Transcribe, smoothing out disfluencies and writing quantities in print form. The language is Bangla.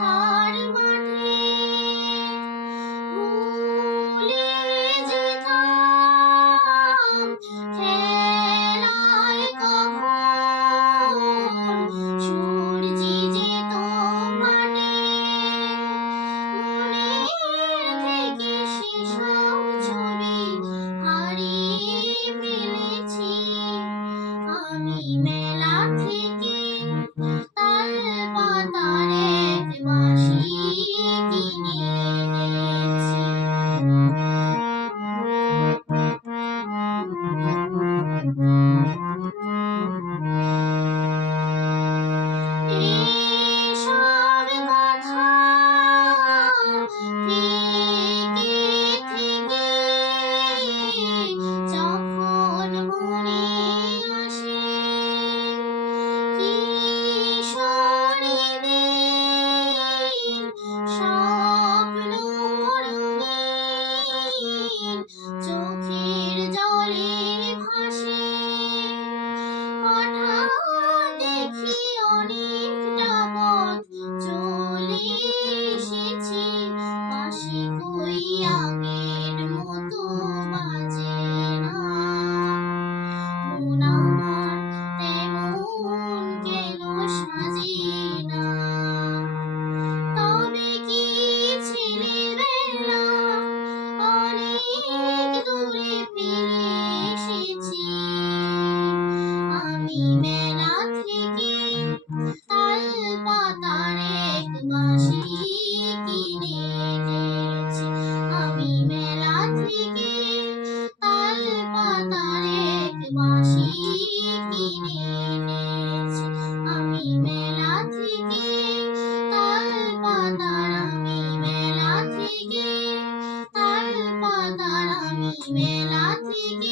তার মাঠে ভুলে যেতাম খেলায় কখন সূর্যি যেত পানে মনের থেকে সেসব ছবি হারিয়ে ফেলেছি আমি মেলা থেকে তাল পাতার এক বাঁশি কিনে এনেছি এসব কথা থেকে থেকে যখন মনে আসে কিশোরীদের স্বপ্ন রঙিন চোখের জলে ভাসে হঠাৎ দেখি অনেকটা পথ চলে এসেছি বাঁশি কই আগের মতো বাজে না মন আমার তেমন কেন সাজে না তবে কি ছেলেবেলা অনেক দূরে ফিরে এসেছি আমি মেলা থেকে তাল পাতার এক বাঁশি কিনে এনেছি আমি মেলা থেকে তাল পাতার এক বাঁশি কিনে এনেছি আমি মেলা থেকে তাল পাতার আমি মেলা থেকে তাল পাতার আমি মেলা থেকে